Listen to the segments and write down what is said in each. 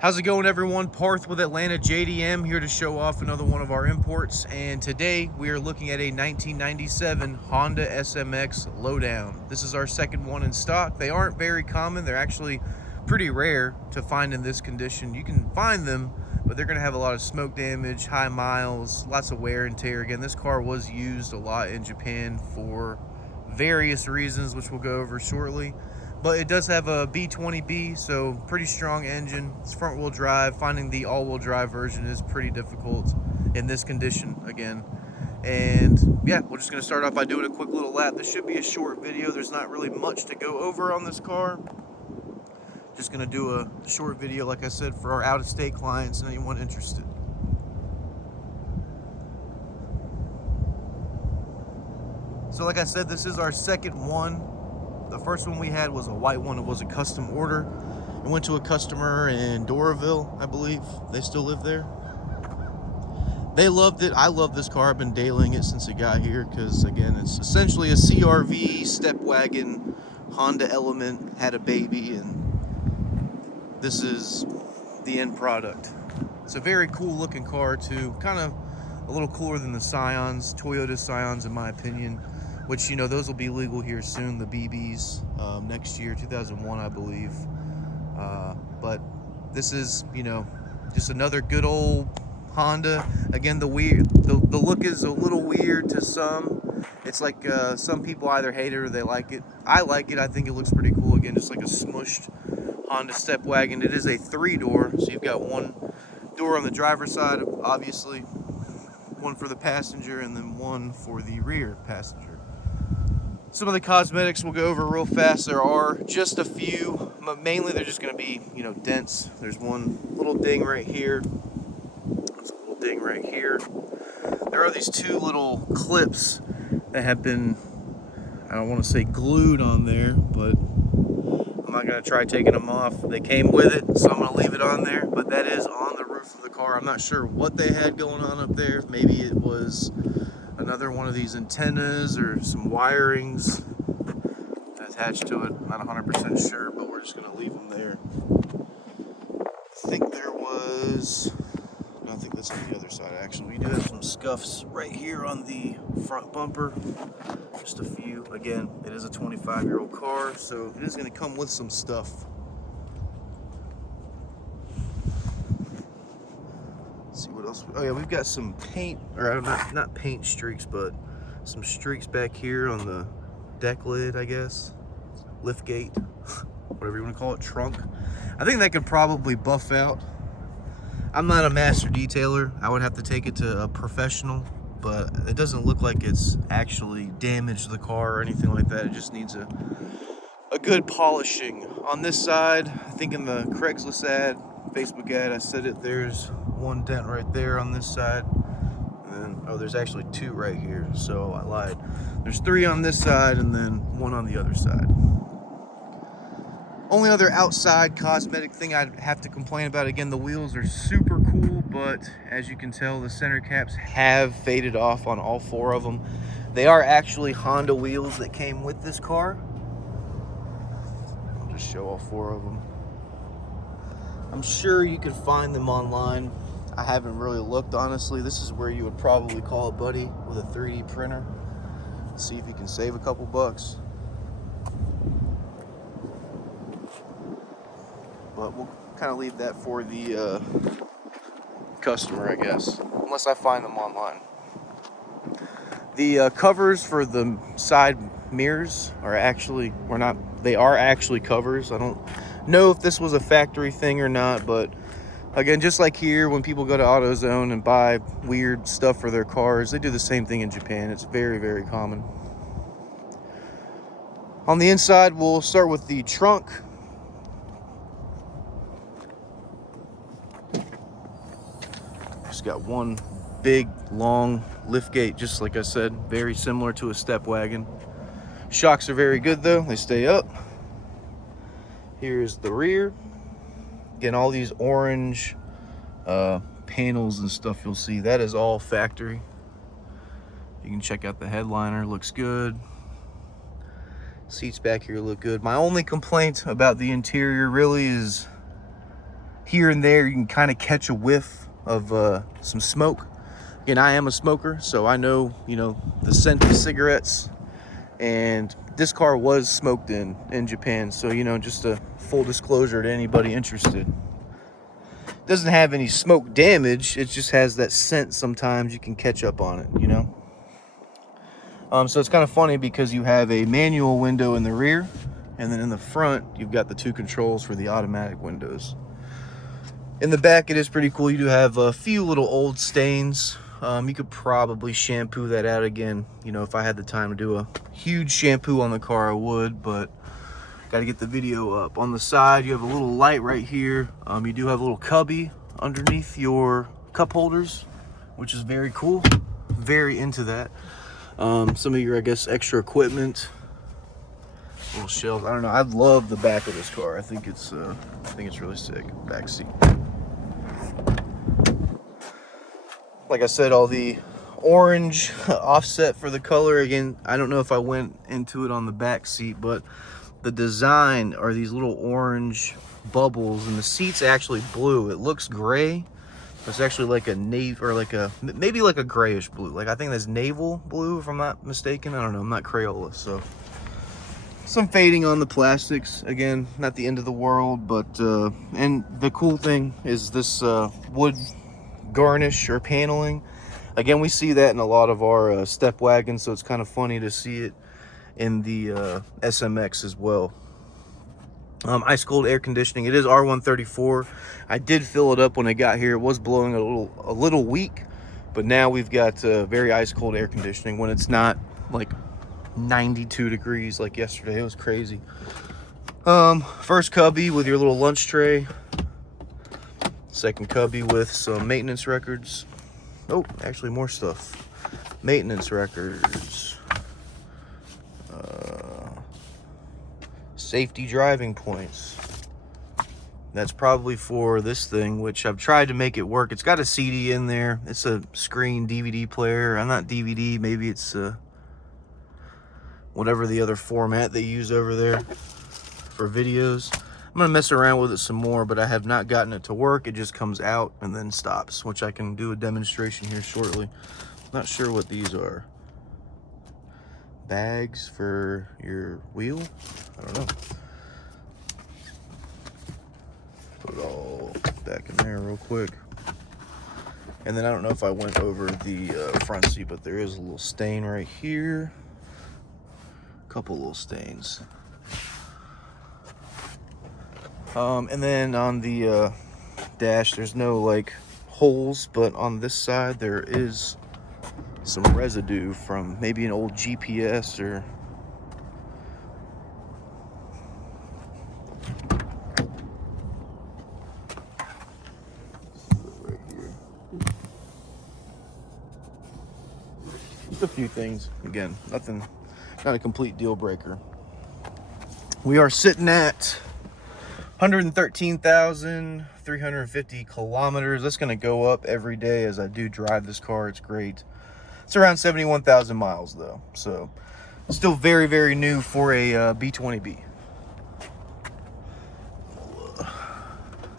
How's it going, everyone? Parth with Atlanta JDM here to show off another one of our imports, and today we are looking at a 1997 Honda S-MX Lowdown. This is our second one in stock. They aren't very common. They're actually pretty rare to find in this condition. You can find them, but they're going to have a lot of smoke damage, high miles, lots of wear and tear. Again, this car was used a lot in Japan for various reasons, which we'll go over shortly. But it does have a B20B, so pretty strong engine. It's front wheel drive. Finding the all wheel drive version is pretty difficult in this condition again. And yeah, we're just gonna start off by doing a quick little lap. This should be a short video. There's not really much to go over on this car. Just gonna do a short video, like I said, for our out-of-state clients and anyone interested. So like I said, this is our second one. The first one we had was a white one. It was a custom order. It went to a customer in Doraville, I believe. They still live there. They loved it. I love this car. I've been dailying it since it got here because, again, it's essentially a CRV step wagon. Honda Element had a baby, and this is the end product. It's a very cool looking car too. Kind of a little cooler than the Scions, Toyota Scions in my opinion. Which, you know, those will be legal here soon, the BBs, next year, 2001, I believe. But this is, you know, just another good old Honda. Again, the look is a little weird to some. It's like some people either hate it or they like it. I like it. I think it looks pretty cool. Again, just like a smushed Honda step wagon. It is a 3-door, so you've got one door on the driver's side, obviously, one for the passenger, and then one for the rear passenger. Some of the cosmetics we'll go over real fast. There are just a few, but mainly they're just going to be, you know, dents. There's one little ding right here. There's a little ding right here. There are these two little clips that have been, I don't want to say glued on there, but I'm not going to try taking them off. They came with it, so I'm going to leave it on there, but that is on the roof of the car. I'm not sure what they had going on up there. Maybe it was another one of these antennas or some wirings attached to it. Not 100% sure, but we're just going to leave them there. I think there was, no, I think that's on the other side actually. We do have some scuffs right here on the front bumper. Just a few. Again, it is a 25-year-old car, so it is going to come with some stuff. See what else. Oh yeah, we've got some paint, or not paint streaks, but some streaks back here on the deck lid, I guess. Lift gate, whatever you want to call it, trunk. I think that could probably buff out. I'm not a master detailer. I would have to take it to a professional, but it doesn't look like it's actually damaged the car or anything like that. It just needs a good polishing. On this side, I think in the Craigslist ad, Facebook ad, I said it, there's one dent right there on this side, and then, oh, there's actually two right here, so I lied. There's three on this side and then one on the other side. Only other outside cosmetic thing I'd have to complain about, again, the wheels are super cool, but as you can tell, the center caps have faded off on all four of them. They are actually Honda wheels that came with this car. I'll just show all four of them. I'm sure you could find them online. I haven't really looked, honestly. This is where you would probably call a buddy with a 3D printer. See if you can save a couple bucks. But we'll kind of leave that for the customer, I guess. Unless I find them online. The covers for the side mirrors are actually, they are actually covers. I don't know if this was a factory thing or not, but again, just like here, when people go to AutoZone and buy weird stuff for their cars, they do the same thing in Japan. It's very, very common. On the inside, we'll start with the trunk. Just got one big, long lift gate, just like I said, very similar to a step wagon. Shocks are very good though, they stay up. Here's the rear. Again, all these orange panels and stuff you'll see, that is all factory. You can check out the headliner, looks good. Seats back here look good. My only complaint about the interior really is here and there you can kind of catch a whiff of some smoke. Again, I am a smoker, so I know, you know, the scent of cigarettes. And this car was smoked in Japan, so, you know, just a full disclosure to anybody interested. It doesn't have any smoke damage, it just has that scent. Sometimes you can catch up on it, you know. So it's kind of funny because you have a manual window in the rear, and then in the front you've got the 2 controls for the automatic windows. In the back, it is pretty cool. You do have a few little old stains. You could probably shampoo that out again. You know, if I had the time to do a huge shampoo on the car, I would, but got to get the video up. On the side, you have a little light right here. You do have a little cubby underneath your cup holders, which is very cool. Very into that. Some of your, I guess, extra equipment. Little shelves. I don't know. I love the back of this car. I think it's really sick. Back seat. Like I said, all the orange offset for the color. Again, I don't know if I went into it on the back seat, but the design are these little orange bubbles, and the seat's actually blue. It looks gray. It's actually like a navy, or like a, maybe like a grayish blue. Like, I think that's naval blue, if I'm not mistaken. I don't know. I'm not Crayola, so. Some fading on the plastics. Again, not the end of the world, but, and the cool thing is this wood garnish or paneling. Again, we see that in a lot of our step wagons, so it's kind of funny to see it in the S-MX as well. Ice cold air conditioning. It is R134. I did fill it up when it got here. It was blowing a little weak, but now we've got very ice cold air conditioning when it's not like 92 degrees like yesterday. It was crazy. First cubby with your little lunch tray. Second cubby with some maintenance records. Oh, actually more stuff. Maintenance records. Safety driving points. That's probably for this thing, which I've tried to make it work. It's got a CD in there. It's a screen DVD player. I'm not DVD. Maybe it's whatever the other format they use over there for videos. I'm gonna mess around with it some more, but I have not gotten it to work. It just comes out and then stops, which I can do a demonstration here shortly. Not sure what these are. Bags for your wheel? I don't know. Put it all back in there real quick. And then I don't know if I went over the front seat, but there is a little stain right here. A couple little stains. And then on the dash, there's no like holes, but on this side there is some residue from maybe an old GPS or right here. Just a few things. Again, nothing, not a complete deal breaker. We are sitting at 113,350 kilometers. That's going to go up every day as I do drive this car. It's great. It's around 71,000 miles though, so still very, very new for a B20B.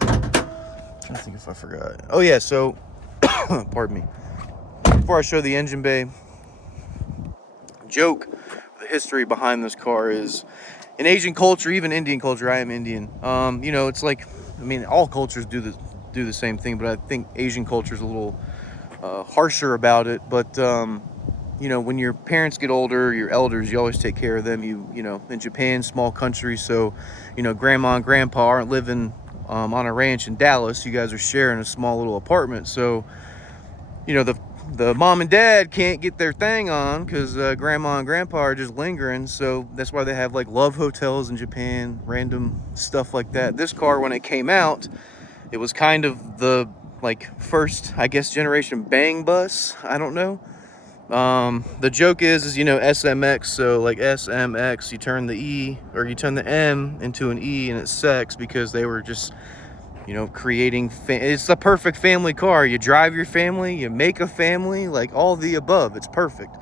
I'm trying to think if I forgot. Oh yeah, so pardon me. Before I show the engine bay, joke, the history behind this car is, in Asian culture, even Indian culture, I am Indian. You know, it's like, I mean, all cultures do the same thing, but I think Asian culture is a little harsher about it. But you know, when your parents get older, your elders, you always take care of them. You know, in Japan, small country, so you know, grandma and grandpa aren't living on a ranch in Dallas. You guys are sharing a small little apartment, so you know, the mom and dad can't get their thing on because grandma and grandpa are just lingering. So that's why they have like love hotels in Japan, random stuff like that. This car, when it came out, it was kind of the like first, I guess, generation bang bus. I don't know. The joke is you know, S-MX, so like S-MX, you turn the E, or you turn the M into an E, and it's sex, because they were just, you know, creating, it's the perfect family car. You drive your family, you make a family, like all the above. It's perfect.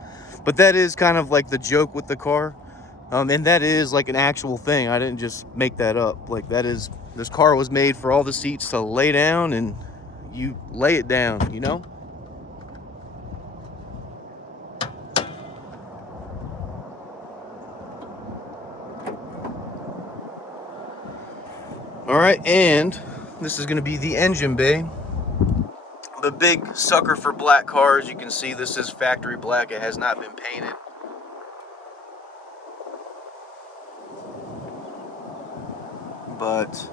But that is kind of like the joke with the car. And that is like an actual thing. I didn't just make that up. Like, that is, this car was made for all the seats to lay down, and you lay it down, you know? All right, and this is gonna be the engine bay. The big sucker for black cars. You can see this is factory black. It has not been painted. But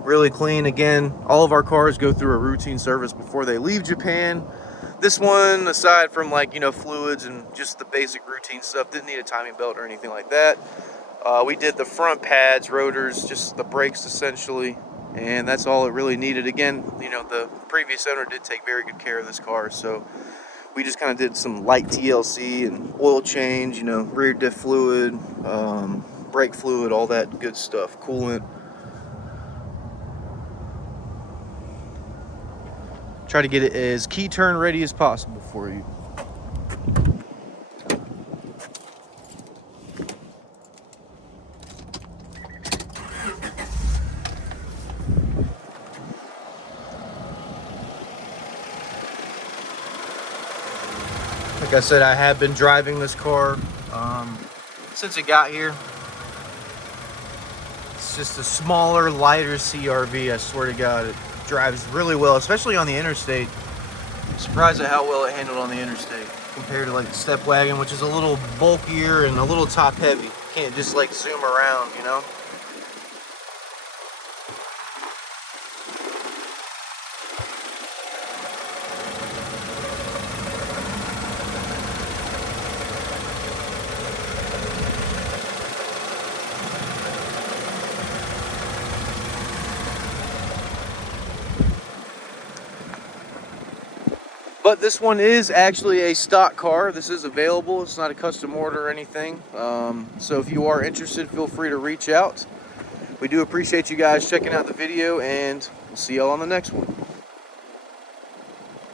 really clean. Again, all of our cars go through a routine service before they leave Japan. This one, aside from, like, you know, fluids and just the basic routine stuff, didn't need a timing belt or anything like that. We did the front pads, rotors, just the brakes essentially, and that's all it really needed. Again, you know, the previous owner did take very good care of this car, so we just kind of did some light TLC and oil change, you know, rear diff fluid, brake fluid, all that good stuff, coolant. Try to get it as key turn ready as possible for you. Like I said, I have been driving this car since it got here. It's just a smaller, lighter CRV. I swear to God, it drives really well, especially on the interstate. I'm surprised at how well it handled on the interstate compared to like the step wagon, which is a little bulkier and a little top heavy. You can't just like zoom around, you know? But this one is actually a stock car. This is available. It's not a custom order or anything. So if you are interested, feel free to reach out. We do appreciate you guys checking out the video, and we'll see y'all on the next one.